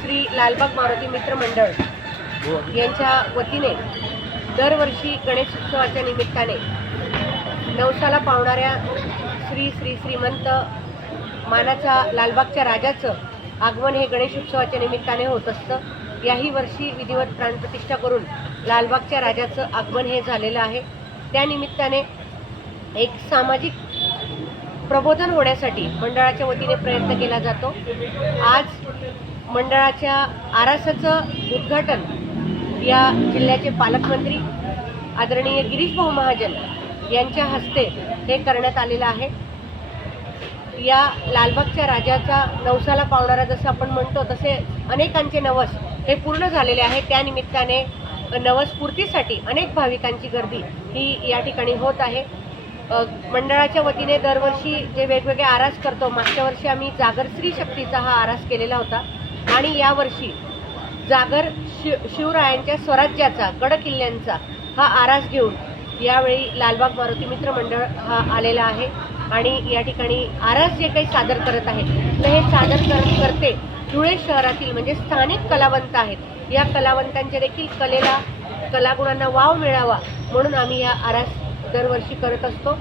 श्री लालबाग मारुती मित्र मंडळ यांच्या वतीने दरवर्षी गणेश उत्सवाच्या निमित्ताने नवसाला पावणाऱ्या श्री श्री श्रीमंत मानाचा लालबागच्या राजाचं आगमन हे गणेश उत्सवाच्या निमित्ताने होत असतं. याही वर्षी विधिवत प्राणप्रतिष्ठा करून लालबागच्या राजाचं आगमन हे झालेलं आहे. त्यानिमित्ताने एक सामाजिक प्रबोधन होण्यासाठी मंडळाच्या वतीने प्रयत्न केला जातो. आज मंडळाच्या आरासाचं उद्घाटन या जिल्ह्याचे पालकमंत्री आदरणीय गिरीश भाऊ महाजन यांच्या हस्ते हे करण्यात आलेलं आहे. या लालबागच्या राजाचा नवसाला पावणारा जसं आपण म्हणतो तसे अनेकांचे नवस हे पूर्ण झालेले आहे. त्यानिमित्ताने नवसपूर्तीसाठी अनेक भाविकांची गर्दी ही या ठिकाणी होत आहे. मंडळाच्या वतीने दरवर्षी जे वेगवेगळे आरास करतो मागच्या वर्षी आम्ही जागर स्त्री शक्तीचा हा आरास केलेला होता. आणि यावर्षी जागर शिव शिवरायांच्या स्वराज्याचा गड किल्ल्यांचा हा आरास घेऊन यावेळी लालबाग मारुती मित्र मंडळ हा आलेला आहे. आणि या ठिकाणी आरास जे काही सादर करत आहेत तर हे सादर कर करते धुळे शहरातील म्हणजे स्थानिक कलावंत आहेत. या कलावंतांच्या देखील कलेला कलागुणांना वाव मिळावा म्हणून आम्ही या आरास दरवर्षी करत असतो.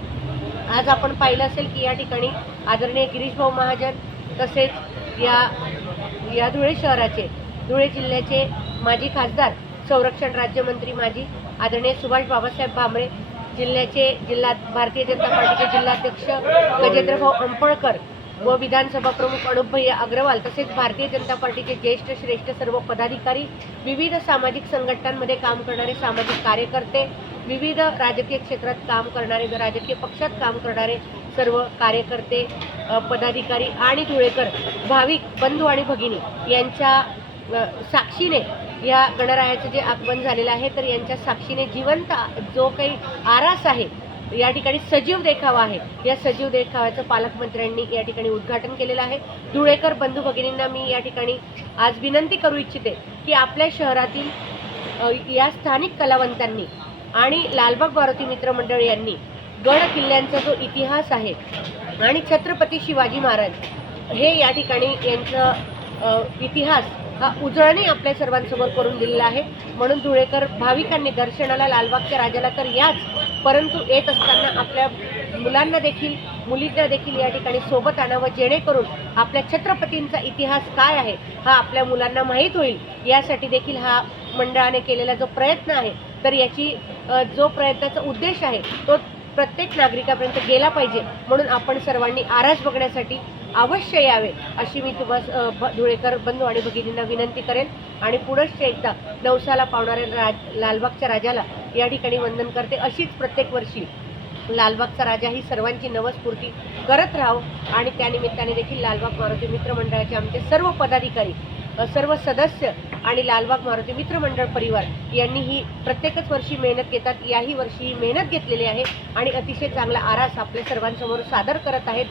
आज आपण पाहिलं असेल की या ठिकाणी आदरणीय गिरीशभाऊ महाजन तसेच या या धुळे शहराचे धुळे जिल्ह्याचे माजी खासदार संरक्षण राज्यमंत्री माजी आदरणीय सुभाष बाबासाहेब भामरे जिल्ह्याचे जिल्हा भारतीय जनता पार्टीचे जिल्हाध्यक्ष गजेंद्रभाऊ अंपळकर व विधानसभा प्रमुख अनुपभैया अग्रवाल तसेच भारतीय जनता पार्टीचे ज्येष्ठ श्रेष्ठ सर्व पदाधिकारी विविध सामाजिक संघटनांमध्ये काम करणारे सामाजिक कार्यकर्ते विविध राजकीय क्षेत्रात काम करणारे राजकीय पक्षात काम करणारे सर्व कार्यकर्ते पदाधिकारी आणि धुळेकर भाविक बंधू आणि भगिनी यांच्या साक्षीने या गणरायाचं जे आगमन झालेलं आहे तर यांच्या साक्षीने जिवंत जो काही आरास आहे या ठिकाणी सजीव देखावा आहे. या सजीव देखाव्याचं पालकमंत्र्यांनी या ठिकाणी उद्घाटन केलेलं आहे. धुळेकर बंधू भगिनींना मी या ठिकाणी आज विनंती करू इच्छिते की आपल्या शहरातील या स्थानिक कलावंतांनी आणि लालबाग मारुती मित्रमंडळ यांनी गड किल्ल्यांचा जो इतिहास आहे आणि छत्रपती शिवाजी महाराज हे या ठिकाणी यांचं इतिहास हा उजळणी आपल्या सर्वांसमोर करून दिलेला आहे. म्हणून धुळेकर भाविकांनी दर्शनाला लालबागच्या राजाला तर याच परंतु येत असताना आपल्या मुलांना देखील मुलींना देखील या ठिकाणी सोबत आणावं जेणेकरून आपल्या छत्रपतींचा इतिहास काय आहे हा आपल्या मुलांना माहीत होईल. यासाठी देखील हा मंडळाने केलेला जो प्रयत्न आहे तर याची जो प्रयत्नाचा उद्देश आहे तो प्रत्येक नागरिकापर्यंत गेला पाहिजे म्हणून आपण सर्वांनी आरास बघण्यासाठी अवश्य यावे अशी मी तुम्हाला धुळेकर बंधू आणि भगिनींना विनंती करेन. आणि पुनश्च एकदा नवसाला पावणाऱ्या राज लालबागच्या राजाला या ठिकाणी वंदन करते. अशीच प्रत्येक वर्षी लालबागचा राजा ही सर्वांची नवस्फूर्ती करत राहो. आणि त्यानिमित्ताने देखील लालबाग मारुती मित्रमंडळाचे आमचे सर्व पदाधिकारी सर्व सदस्य आणि लालबाग मारुती मित्र मंडळ परिवार यांनी ही प्रत्येकच वर्षी मेहनत घेतात. याही वर्षी ही मेहनत घेतलेली आहे आणि अतिशय चांगला आरास आपल्या सर्वांसमोर सादर करत आहेत.